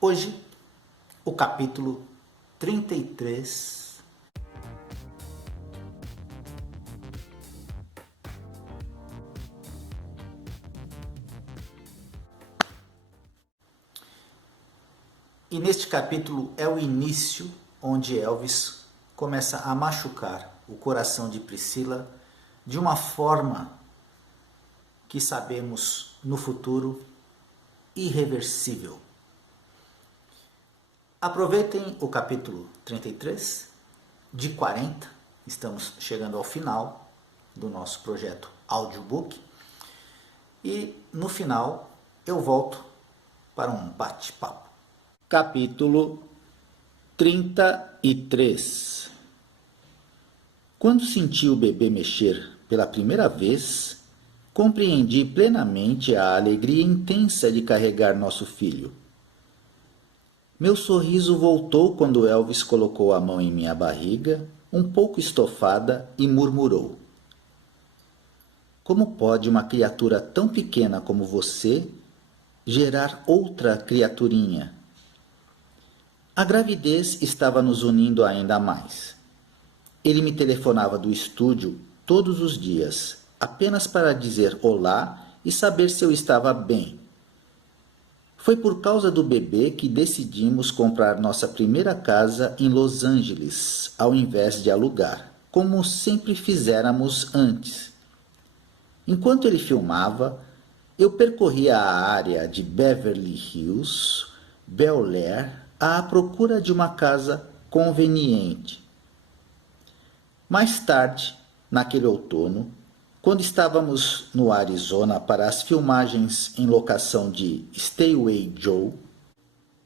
Hoje, o capítulo 33. E neste capítulo é o início onde Elvis começa a machucar o coração de Priscila de uma forma que sabemos no futuro irreversível. Aproveitem o capítulo 33 de 40, estamos chegando ao final do nosso projeto audiobook e no final eu volto para um bate-papo. Capítulo 33. Quando senti o bebê mexer pela primeira vez, compreendi plenamente a alegria intensa de carregar nosso filho. Meu sorriso voltou quando Elvis colocou a mão em minha barriga, um pouco estofada, e murmurou: "Como pode uma criatura tão pequena como você gerar outra criaturinha?" A gravidez estava nos unindo ainda mais. Ele me telefonava do estúdio todos os dias, apenas para dizer olá e saber se eu estava bem. Foi por causa do bebê que decidimos comprar nossa primeira casa em Los Angeles, ao invés de alugar, como sempre fizéramos antes. Enquanto ele filmava, eu percorria a área de Beverly Hills, Bel Air, à procura de uma casa conveniente. Mais tarde, naquele outono, quando estávamos no Arizona para as filmagens em locação de Stairway Joe,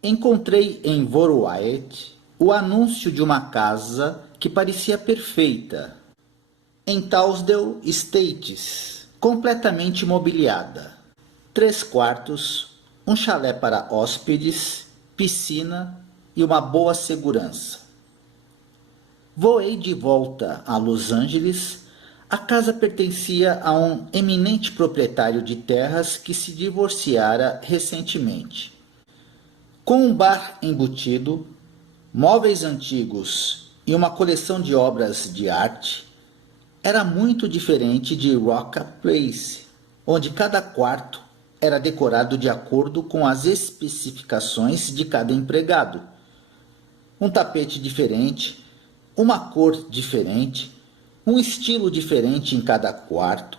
encontrei em Variety o anúncio de uma casa que parecia perfeita, em Towsdale Estates, completamente mobiliada. 3 quartos, um chalé para hóspedes, piscina e uma boa segurança. Voei de volta a Los Angeles. A casa pertencia a um eminente proprietário de terras que se divorciara recentemente. Com um bar embutido, móveis antigos e uma coleção de obras de arte, era muito diferente de Rocca Place, onde cada quarto era decorado de acordo com as especificações de cada empregado. Um tapete diferente, uma cor diferente, um estilo diferente em cada quarto.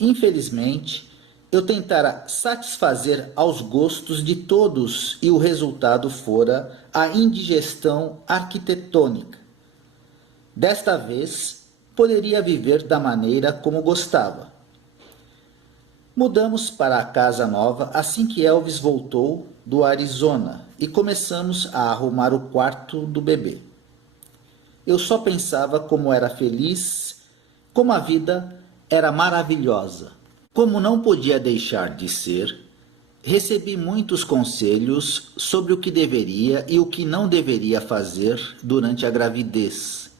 Infelizmente, eu tentara satisfazer aos gostos de todos e o resultado fora a indigestão arquitetônica. Desta vez, poderia viver da maneira como gostava. Mudamos para a casa nova assim que Elvis voltou do Arizona e começamos a arrumar o quarto do bebê. Eu só pensava como era feliz, como a vida era maravilhosa. Como não podia deixar de ser, recebi muitos conselhos sobre o que deveria e o que não deveria fazer durante a gravidez.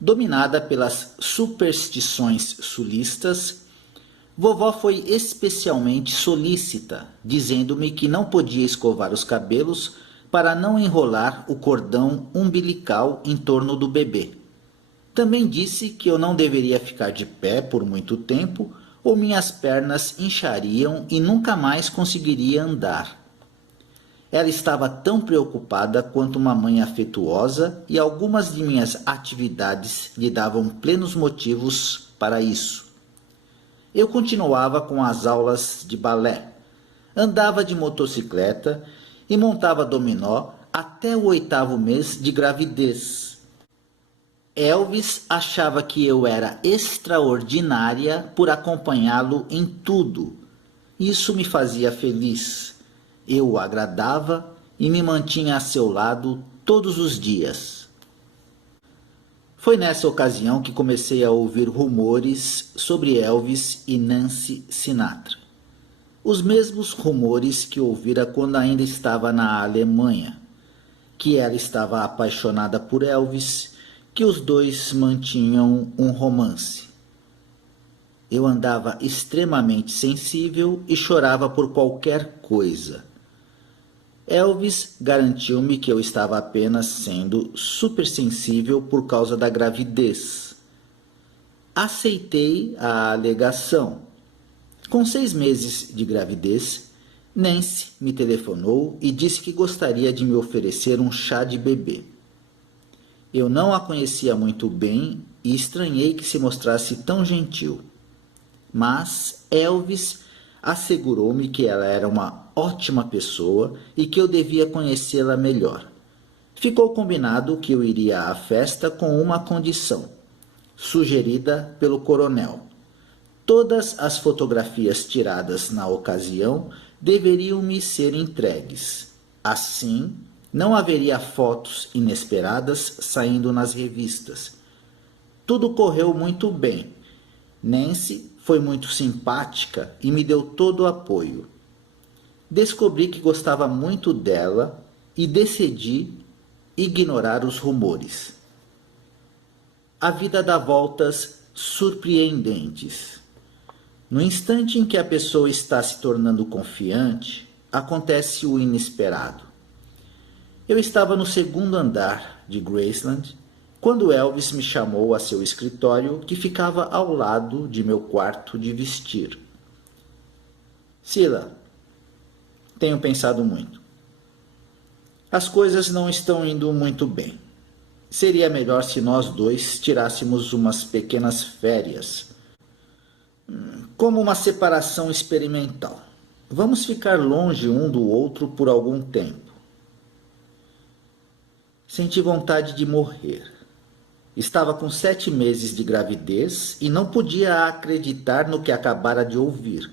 Dominada pelas superstições sulistas, vovó foi especialmente solícita, dizendo-me que não podia escovar os cabelos para não enrolar o cordão umbilical em torno do bebê. Também disse que eu não deveria ficar de pé por muito tempo ou minhas pernas inchariam e nunca mais conseguiria andar. Ela estava tão preocupada quanto uma mãe afetuosa e algumas de minhas atividades lhe davam plenos motivos para isso. Eu continuava com as aulas de balé, andava de motocicleta e montava dominó até o 8º mês de gravidez. Elvis achava que eu era extraordinária por acompanhá-lo em tudo. Isso me fazia feliz. Eu o agradava e me mantinha a seu lado todos os dias. Foi nessa ocasião que comecei a ouvir rumores sobre Elvis e Nancy Sinatra. Os mesmos rumores que ouvira quando ainda estava na Alemanha, que ela estava apaixonada por Elvis, que os dois mantinham um romance. Eu andava extremamente sensível e chorava por qualquer coisa. Elvis garantiu-me que eu estava apenas sendo supersensível por causa da gravidez. Aceitei a alegação. Com 6 meses de gravidez, Nancy me telefonou e disse que gostaria de me oferecer um chá de bebê. Eu não a conhecia muito bem e estranhei que se mostrasse tão gentil. Mas Elvis assegurou-me que ela era uma ótima pessoa e que eu devia conhecê-la melhor. Ficou combinado que eu iria à festa com uma condição, sugerida pelo coronel. Todas as fotografias tiradas na ocasião deveriam me ser entregues. Assim, não haveria fotos inesperadas saindo nas revistas. Tudo correu muito bem. Nancy foi muito simpática e me deu todo o apoio. Descobri que gostava muito dela e decidi ignorar os rumores. A vida dá voltas surpreendentes. No instante em que a pessoa está se tornando confiante, acontece o inesperado. Eu estava no 2º andar de Graceland quando Elvis me chamou a seu escritório, que ficava ao lado de meu quarto de vestir. Cilla, tenho pensado muito. As coisas não estão indo muito bem. Seria melhor se nós dois tirássemos umas pequenas férias, como uma separação experimental. Vamos ficar longe um do outro por algum tempo. Senti vontade de morrer. Estava com 7 meses de gravidez e não podia acreditar no que acabara de ouvir.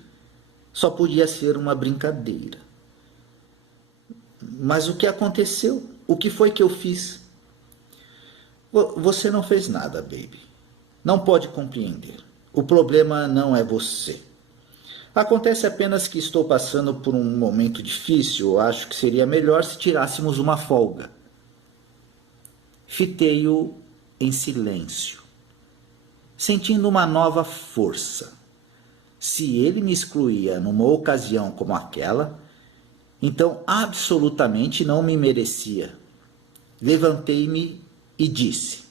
Só podia ser uma brincadeira. Mas o que aconteceu? O que foi que eu fiz? Você não fez nada, baby. Não pode compreender. O problema não é você. Acontece apenas que estou passando por um momento difícil. Acho que seria melhor se tirássemos uma folga. Fitei-o em silêncio, sentindo uma nova força. Se ele me excluía numa ocasião como aquela, então absolutamente não me merecia. Levantei-me e disse: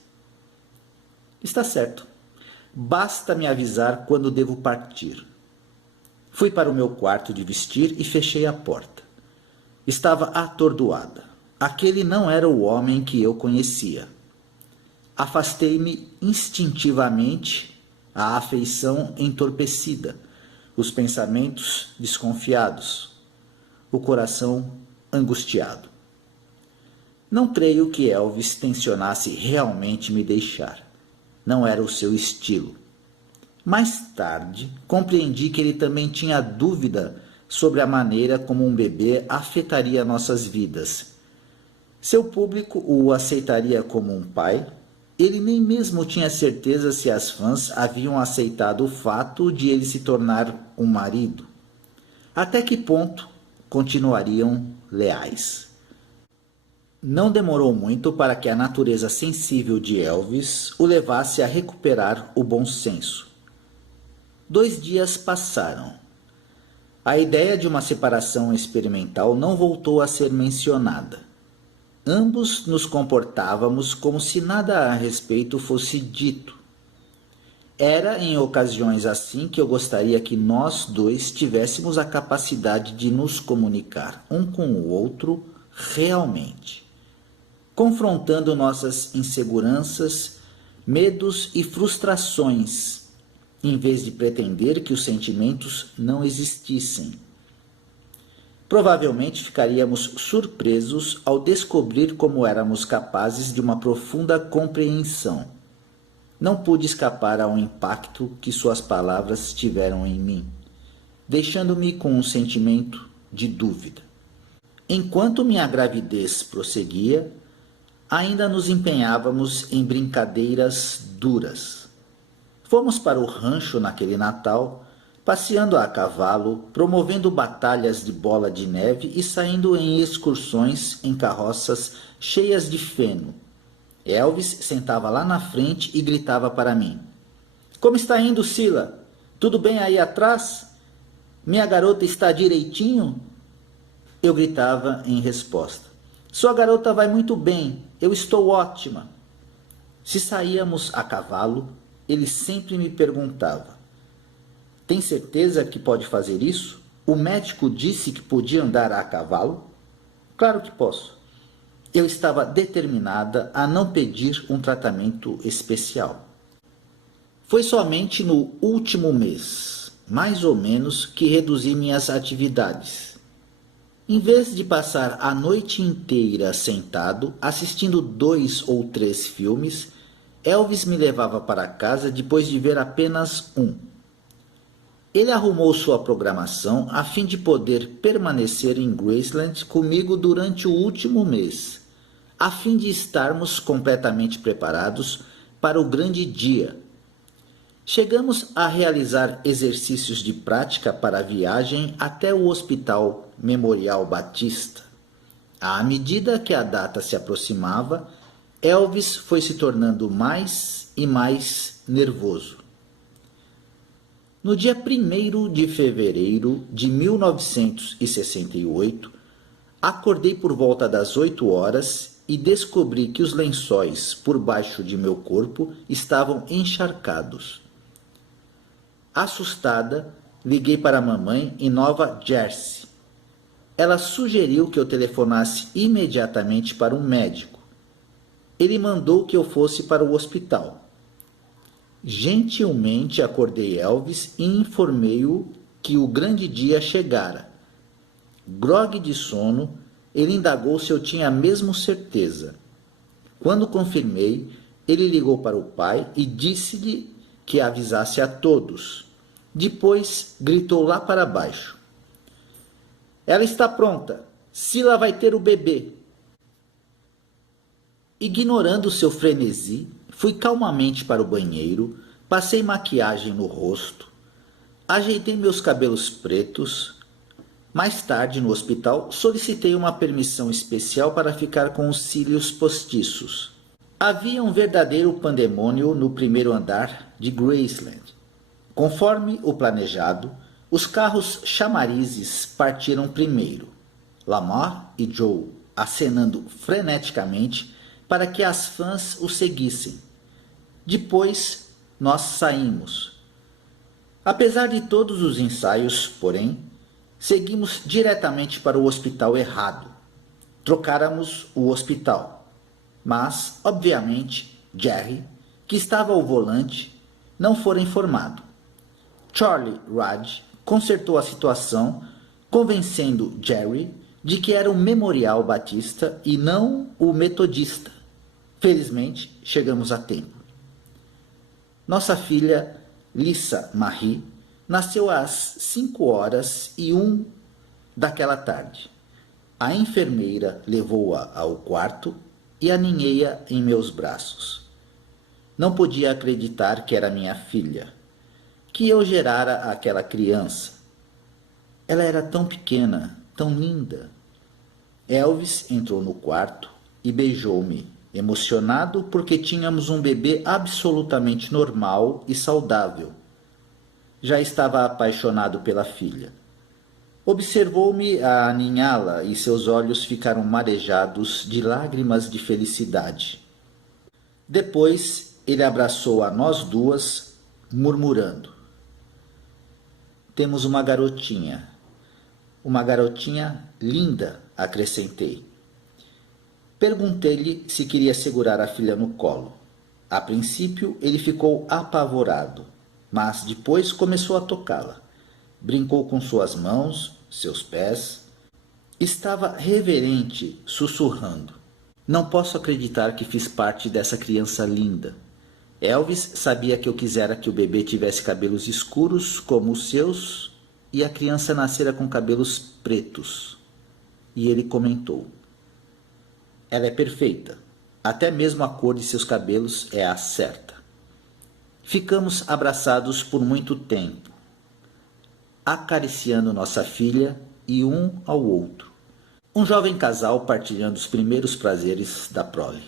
está certo. Basta me avisar quando devo partir. Fui para o meu quarto de vestir e fechei a porta. Estava atordoada. Aquele não era o homem que eu conhecia. Afastei-me instintivamente, a afeição entorpecida, os pensamentos desconfiados, o coração angustiado. Não creio que Elvis tencionasse realmente me deixar. Não era o seu estilo. Mais tarde, compreendi que ele também tinha dúvida sobre a maneira como um bebê afetaria nossas vidas. Seu público o aceitaria como um pai. Ele nem mesmo tinha certeza se as fãs haviam aceitado o fato de ele se tornar um marido. Até que ponto continuariam leais? Não demorou muito para que a natureza sensível de Elvis o levasse a recuperar o bom senso. 2 dias passaram. A ideia de uma separação experimental não voltou a ser mencionada. Ambos nos comportávamos como se nada a respeito fosse dito. Era em ocasiões assim que eu gostaria que nós dois tivéssemos a capacidade de nos comunicar um com o outro realmente, confrontando nossas inseguranças, medos e frustrações, em vez de pretender que os sentimentos não existissem. Provavelmente ficaríamos surpresos ao descobrir como éramos capazes de uma profunda compreensão. Não pude escapar ao impacto que suas palavras tiveram em mim, deixando-me com um sentimento de dúvida. Enquanto minha gravidez prosseguia, ainda nos empenhávamos em brincadeiras duras. Fomos para o rancho naquele Natal, passeando a cavalo, promovendo batalhas de bola de neve e saindo em excursões em carroças cheias de feno. Elvis sentava lá na frente e gritava para mim: como está indo, Cilla? Tudo bem aí atrás? Minha garota está direitinho? Eu gritava em resposta: sua garota vai muito bem, eu estou ótima. Se saíamos a cavalo, ele sempre me perguntava: tem certeza que pode fazer isso? O médico disse que podia andar a cavalo? Claro que posso. Eu estava determinada a não pedir um tratamento especial. Foi somente no último mês, mais ou menos, que reduzi minhas atividades. Em vez de passar a noite inteira sentado, assistindo 2 ou 3 filmes, Elvis me levava para casa depois de ver apenas um. Ele arrumou sua programação a fim de poder permanecer em Graceland comigo durante o último mês, a fim de estarmos completamente preparados para o grande dia. Chegamos a realizar exercícios de prática para a viagem até o Hospital Memorial Batista. À medida que a data se aproximava, Elvis foi se tornando mais e mais nervoso. No dia 1º de fevereiro de 1968, acordei por volta das 8 horas e descobri que os lençóis por baixo de meu corpo estavam encharcados. Assustada, liguei para a mamãe em Nova Jersey. Ela sugeriu que eu telefonasse imediatamente para um médico. Ele mandou que eu fosse para o hospital. Gentilmente acordei Elvis e informei-o que o grande dia chegara. Grogue de sono, ele indagou se eu tinha mesmo certeza. Quando confirmei, ele ligou para o pai e disse-lhe que avisasse a todos. Depois gritou lá para baixo: ela está pronta, Sila vai ter o bebê. Ignorando seu frenesi, fui calmamente para o banheiro, passei maquiagem no rosto, ajeitei meus cabelos pretos. Mais tarde, no hospital, solicitei uma permissão especial para ficar com os cílios postiços. Havia um verdadeiro pandemônio no primeiro andar de Graceland. Conforme o planejado, os carros chamarizes partiram primeiro, Lamar e Joe acenando freneticamente para que as fãs o seguissem. Depois, nós saímos. Apesar de todos os ensaios, porém, seguimos diretamente para o hospital errado. Trocáramos o hospital. Mas, obviamente, Jerry, que estava ao volante, não fora informado. Charlie Rudd consertou a situação, convencendo Jerry de que era o Memorial Batista e não o Metodista. Felizmente, chegamos a tempo. Nossa filha, Lisa Marie, nasceu às 5h01 daquela tarde. A enfermeira levou-a ao quarto e aninhei-a em meus braços. Não podia acreditar que era minha filha, que eu gerara aquela criança. Ela era tão pequena, tão linda. Elvis entrou no quarto e beijou-me, emocionado porque tínhamos um bebê absolutamente normal e saudável. Já estava apaixonado pela filha. Observou-me a aninhá-la e seus olhos ficaram marejados de lágrimas de felicidade. Depois ele abraçou a nós duas, murmurando: temos uma garotinha linda, acrescentei. Perguntei-lhe se queria segurar a filha no colo. A princípio ele ficou apavorado, mas depois começou a tocá-la. Brincou com suas mãos, seus pés. Estava reverente, sussurrando: não posso acreditar que fiz parte dessa criança linda. Elvis sabia que eu quisera que o bebê tivesse cabelos escuros como os seus e a criança nascera com cabelos pretos. E ele comentou: ela é perfeita. Até mesmo a cor de seus cabelos é a certa. Ficamos abraçados por muito tempo, acariciando nossa filha e um ao outro. Um jovem casal partilhando os primeiros prazeres da prole.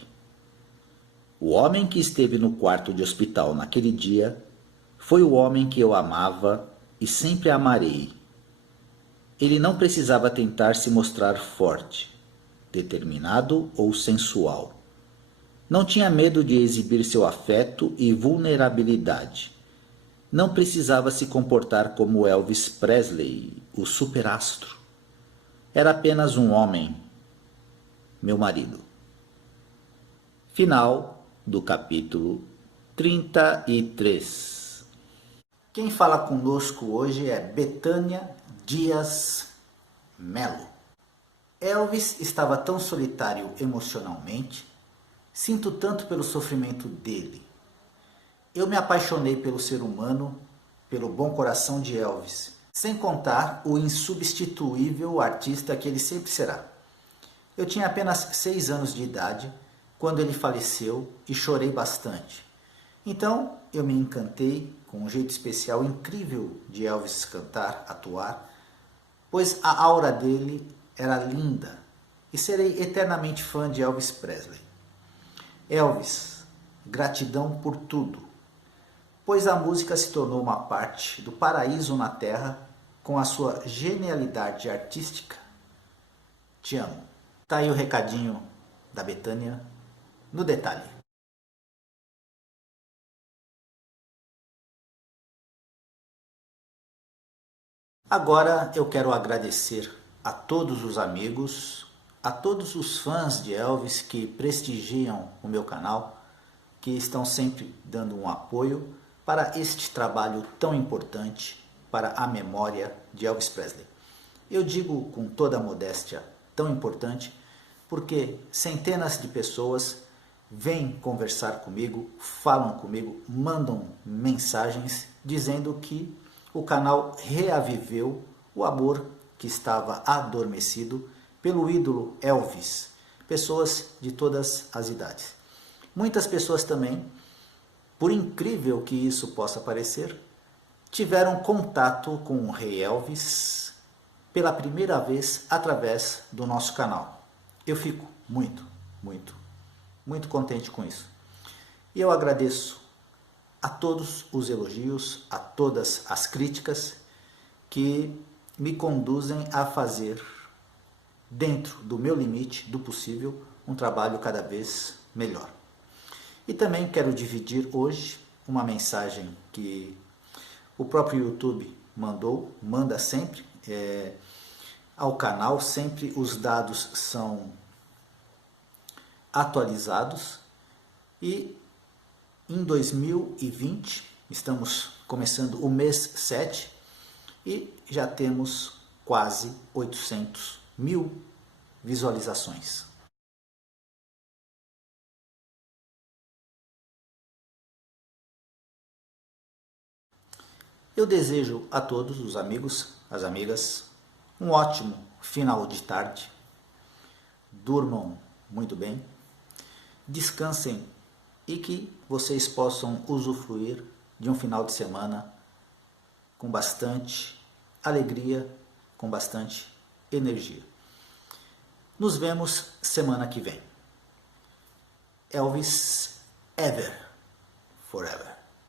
O homem que esteve no quarto de hospital naquele dia foi o homem que eu amava e sempre amarei. Ele não precisava tentar se mostrar forte, determinado ou sensual. Não tinha medo de exibir seu afeto e vulnerabilidade. Não precisava se comportar como Elvis Presley, o superastro. Era apenas um homem, meu marido. Final do capítulo 33. Quem fala conosco hoje é Betânia Dias Melo. Elvis estava tão solitário emocionalmente. Sinto tanto pelo sofrimento dele. Eu me apaixonei pelo ser humano, pelo bom coração de Elvis, sem contar o insubstituível artista que ele sempre será. Eu tinha apenas 6 anos de idade quando ele faleceu e chorei bastante. Então eu me encantei com um jeito especial incrível de Elvis cantar, atuar, pois a aura dele era linda e serei eternamente fã de Elvis Presley. Elvis, gratidão por tudo, pois a música se tornou uma parte do paraíso na Terra com a sua genialidade artística. Te amo. Tá aí o recadinho da Betânia no detalhe. Agora eu quero agradecer a todos os amigos, a todos os fãs de Elvis que prestigiam o meu canal, que estão sempre dando um apoio para este trabalho tão importante para a memória de Elvis Presley. Eu digo com toda a modéstia tão importante porque centenas de pessoas vêm conversar comigo, falam comigo, mandam mensagens dizendo que o canal reaviveu o amor que estava adormecido pelo ídolo Elvis. Pessoas de todas as idades. Muitas pessoas também, por incrível que isso possa parecer, tiveram contato com o Rei Elvis pela primeira vez através do nosso canal. Eu fico muito contente com isso. E eu agradeço a todos os elogios, a todas as críticas que me conduzem a fazer, dentro do meu limite, do possível, um trabalho cada vez melhor. E também quero dividir hoje uma mensagem que o próprio YouTube manda sempre ao canal, sempre os dados são atualizados e em 2020 estamos começando o mês 7 e já temos quase 800.000 visualizações. Eu desejo a todos os amigos, as amigas, um ótimo final de tarde. Durmam muito bem, descansem e que vocês possam usufruir de um final de semana com bastante alegria, com bastante energia. Nos vemos semana que vem. Elvis Ever, Forever.